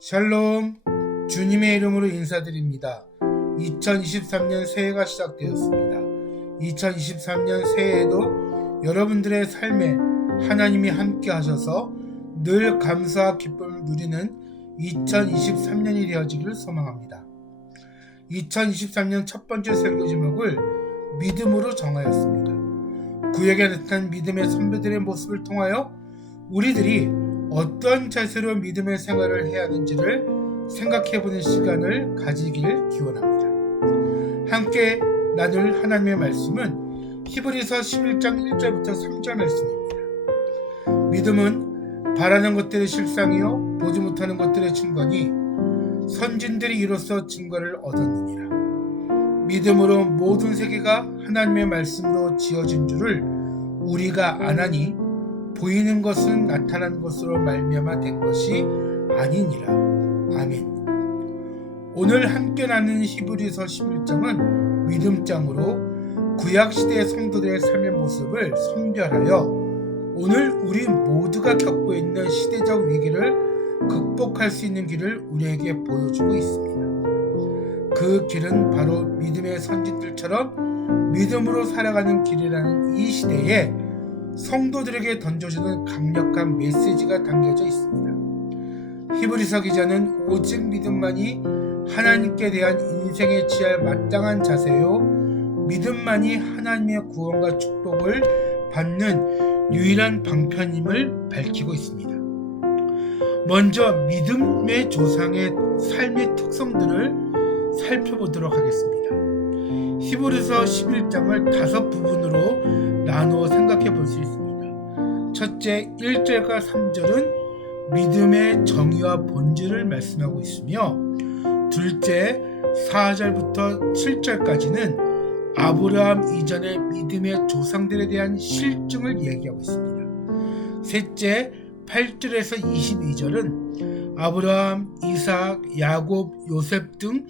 샬롬, 주님의 이름으로 인사드립니다. 2023년 새해가 시작되었습니다. 2023년 새해에도 여러분들의 삶에 하나님이 함께 하셔서 늘 감사와 기쁨을 누리는 2023년이 되어지기를 소망합니다. 2023년 첫 번째 설교 제목을 믿음으로 정하였습니다. 구약에 나타난 믿음의 선배들의 모습을 통하여 우리들이 어떤 자세로 믿음의 생활을 해야 하는지를 생각해보는 시간을 가지길 기원합니다. 함께 나눌 하나님의 말씀은 히브리서 11장 1절부터 3절 말씀입니다. 믿음은 바라는 것들의 실상이요 보지 못하는 것들의 증거니 선진들이 이로써 증거를 얻었느니라. 믿음으로 모든 세계가 하나님의 말씀으로 지어진 줄을 우리가 아나니 보이는 것은 나타난 것으로 말미암아 된 것이 아니니라. 아멘. 오늘 함께 나누는 히브리서 11장은 믿음장으로 구약시대의 성도들의 삶의 모습을 선별하여 오늘 우리 모두가 겪고 있는 시대적 위기를 극복할 수 있는 길을 우리에게 보여주고 있습니다. 그 길은 바로 믿음의 선진들처럼 믿음으로 살아가는 길이라는 이 시대에 성도들에게 던져주는 강력한 메시지가 담겨져 있습니다. 히브리서 기자는 오직 믿음만이 하나님께 대한 인생에 취할 마땅한 자세요, 믿음만이 하나님의 구원과 축복을 받는 유일한 방편임을 밝히고 있습니다. 먼저 믿음의 조상의 삶의 특성들을 살펴보도록 하겠습니다. 히브리서 11장을 5부분으로 나누어 생각해 볼 수 있습니다. 첫째 1절과 3절은 믿음의 정의와 본질을 말씀하고 있으며, 둘째 4절부터 7절까지는 아브라함 이전의 믿음의 조상들에 대한 실증을 얘기하고 있습니다. 셋째 8절에서 22절은 아브라함, 이삭, 야곱, 요셉 등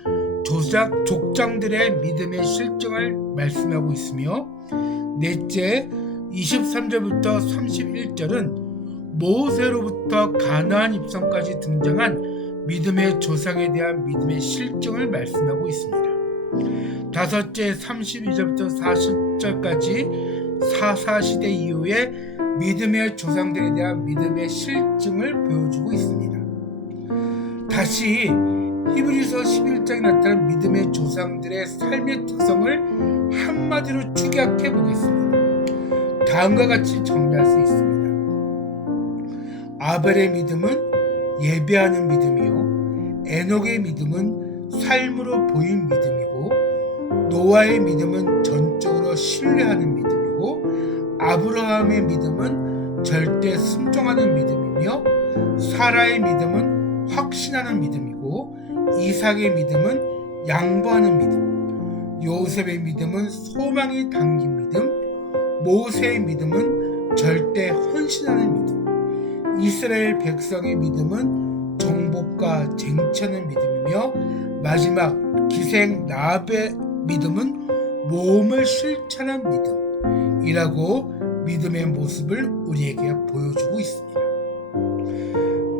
족장들의 믿음의 실증을 말씀하고 있으며, 넷째 23절부터 31절은 모세로부터 가나안 입성까지 등장한 믿음의 조상에 대한 믿음의 실증을 말씀하고 있습니다. 다섯째 32절부터 40절까지 사사시대 이후에 믿음의 조상들에 대한 믿음의 실증을 보여주고 있습니다. 다시 히브리서 11장에 나타난 믿음의 조상들의 삶의 특성을 한마디로 축약해 보겠습니다. 다음과 같이 정리할 수 있습니다. 아벨의 믿음은 예배하는 믿음이요, 에녹의 믿음은 삶으로 보인 믿음이고, 노아의 믿음은 전적으로 신뢰하는 믿음이고, 아브라함의 믿음은 절대 순종하는 믿음이며, 사라의 믿음은 확신하는 믿음이고, 이삭의 믿음은 양보하는 믿음, 요셉의 믿음은 소망이 담긴 믿음, 모세의 믿음은 절대 헌신하는 믿음, 이스라엘 백성의 믿음은 정복과 쟁취하는 믿음이며, 마지막 기생 라합의 믿음은 모험을 실천한 믿음이라고 믿음의 모습을 우리에게 보여주고 있습니다.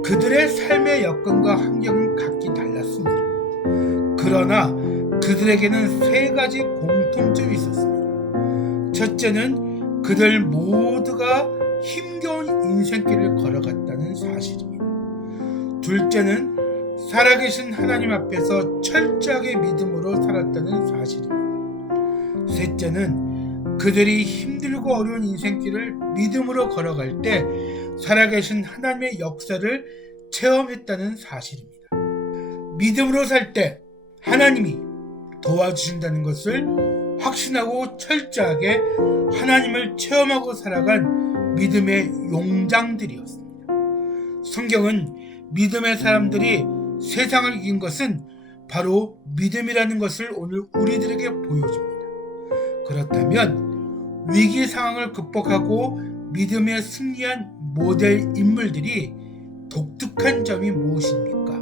그들의 삶의 여건과 환경은 각기 달랐습니다. 그러나 그들에게는 세 가지 공통점이 있었습니다. 첫째는 그들 모두가 힘겨운 인생길을 걸어갔다는 사실입니다. 둘째는 살아계신 하나님 앞에서 철저하게 믿음으로 살았다는 사실입니다. 셋째는 그들이 힘들고 어려운 인생길을 믿음으로 걸어갈 때 살아계신 하나님의 역사를 체험했다는 사실입니다. 믿음으로 살 때 하나님이 도와주신다는 것을 확신하고 철저하게 하나님을 체험하고 살아간 믿음의 용장들이었습니다. 성경은 믿음의 사람들이 세상을 이긴 것은 바로 믿음이라는 것을 오늘 우리들에게 보여줍니다. 그렇다면 위기 상황을 극복하고 믿음에 승리한 모델 인물들이 독특한 점이 무엇입니까?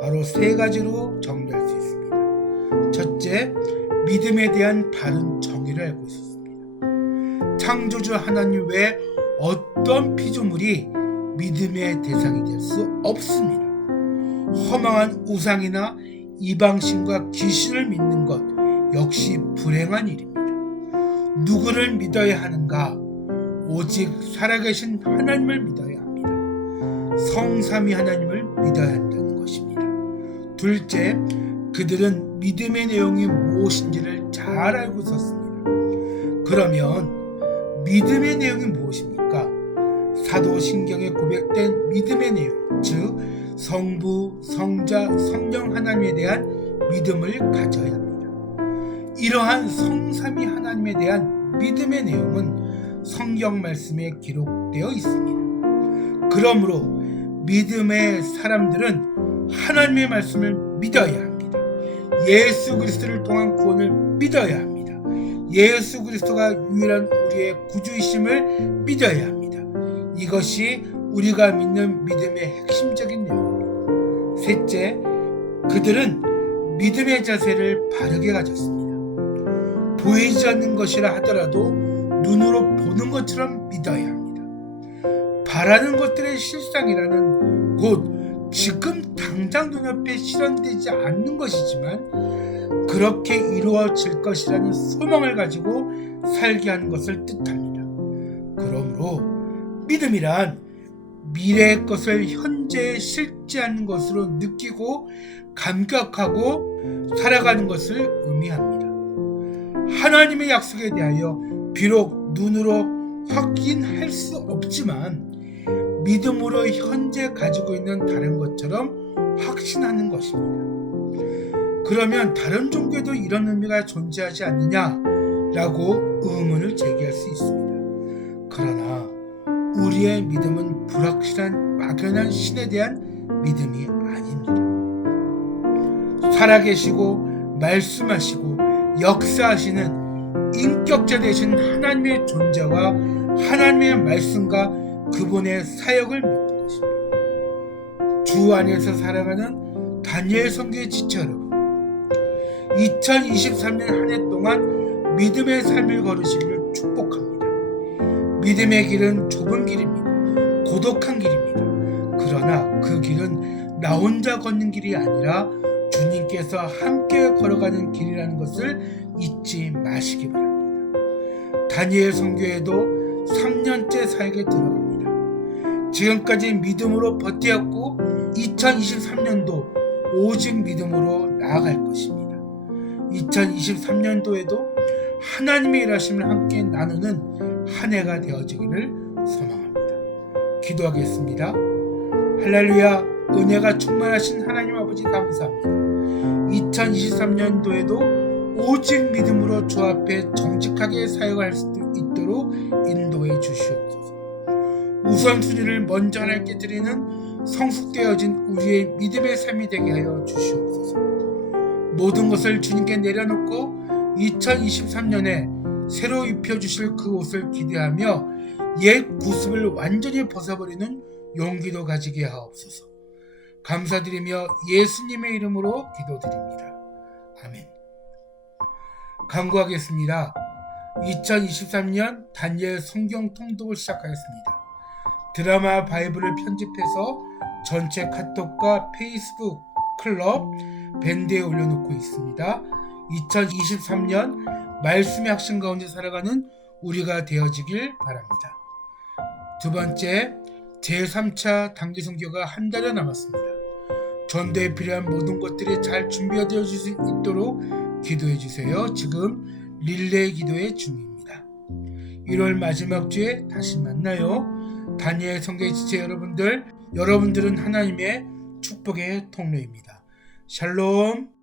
바로 세 가지로 정리할 수 있습니다. 첫째, 믿음에 대한 바른 정의를 알고 있었습니다. 창조주 하나님 외에 어떤 피조물이 믿음의 대상이 될 수 없습니다. 허망한 우상이나 이방신과 귀신을 믿는 것 역시 불행한 일입니다. 누구를 믿어야 하는가? 오직 살아계신 하나님을 믿어야 합니다. 성삼위 하나님을 믿어야 한다는 것입니다. 둘째, 그들은 믿음의 내용이 무엇인지를 잘 알고 있었습니다. 그러면 믿음의 내용이 무엇입니까? 사도신경에 고백된 믿음의 내용, 즉 성부, 성자, 성령 하나님에 대한 믿음을 가져야 합니다. 이러한 성삼위 하나님에 대한 믿음의 내용은 성경 말씀에 기록되어 있습니다. 그러므로 믿음의 사람들은 하나님의 말씀을 믿어야 합니다. 예수 그리스도를 통한 구원을 믿어야 합니다. 예수 그리스도가 유일한 우리의 구주이심을 믿어야 합니다. 이것이 우리가 믿는 믿음의 핵심적인 내용입니다. 셋째, 그들은 믿음의 자세를 바르게 가졌습니다. 보이지 않는 것이라 하더라도 눈으로 보는 것처럼 믿어야 합니다. 바라는 것들의 실상이라는 곧 지금 당장 눈앞에 실현되지 않는 것이지만 그렇게 이루어질 것이라는 소망을 가지고 살게 하는 것을 뜻합니다. 그러므로 믿음이란 미래의 것을 현재에 실제하는 것으로 느끼고 감격하고 살아가는 것을 의미합니다. 하나님의 약속에 대하여 비록 눈으로 확인할 수 없지만 믿음으로 현재 가지고 있는 다른 것처럼 확신하는 것입니다. 그러면 다른 종교에도 이런 의미가 존재하지 않느냐라고 의문을 제기할 수 있습니다. 그러나 우리의 믿음은 불확실한 막연한 신에 대한 믿음이 아닙니다. 살아계시고 말씀하시고 역사하시는 인격자 되신 하나님의 존재와 하나님의 말씀과 그분의 사역을 믿는 것입니다. 주 안에서 살아가는 다니엘 선교의 지체 여러분, 2023년 한 해 동안 믿음의 삶을 걸으시기를 축복합니다. 믿음의 길은 좁은 길입니다. 고독한 길입니다. 그러나 그 길은 나 혼자 걷는 길이 아니라 주님께서 함께 걸어가는 길이라는 것을 잊지 마시기 바랍니다. 다니엘 선교에도 3년째 사역에 들어갑니다. 지금까지 믿음으로 버티었고 2023년도 오직 믿음으로 나아갈 것입니다. 2023년도에도 하나님의 일하심을 함께 나누는 한 해가 되어지기를 소망합니다. 기도하겠습니다. 할렐루야, 은혜가 충만하신 하나님 아버지 감사합니다. 2023년도에도 오직 믿음으로 주 앞에 정직하게 사역할 수 있도록 인도해 주시옵소서. 우선순위를 먼저 하나님께 드리는 성숙되어진 우리의 믿음의 삶이 되게 하여 주시옵소서. 모든 것을 주님께 내려놓고 2023년에 새로 입혀주실 그 옷을 기대하며 옛 구습을 완전히 벗어버리는 용기도 가지게 하옵소서. 감사드리며 예수님의 이름으로 기도드립니다. 아멘. 강구하겠습니다. 2023년 다니엘 성경 통독을 시작하였습니다. 드라마 바이블을 편집해서 전체 카톡과 페이스북 클럽 밴드에 올려놓고 있습니다. 2023년 말씀의 확신 가운데 살아가는 우리가 되어지길 바랍니다. 두 번째, 제3차 단기 선교가 한 달여 남았습니다. 전도에 필요한 모든 것들이 잘 준비되어 줄 수 있도록 기도해 주세요. 지금 릴레이 기도의 중입니다. 1월 마지막 주에 다시 만나요. 다니엘 선교의 지체 여러분들은 하나님의 축복의 통로입니다. 샬롬.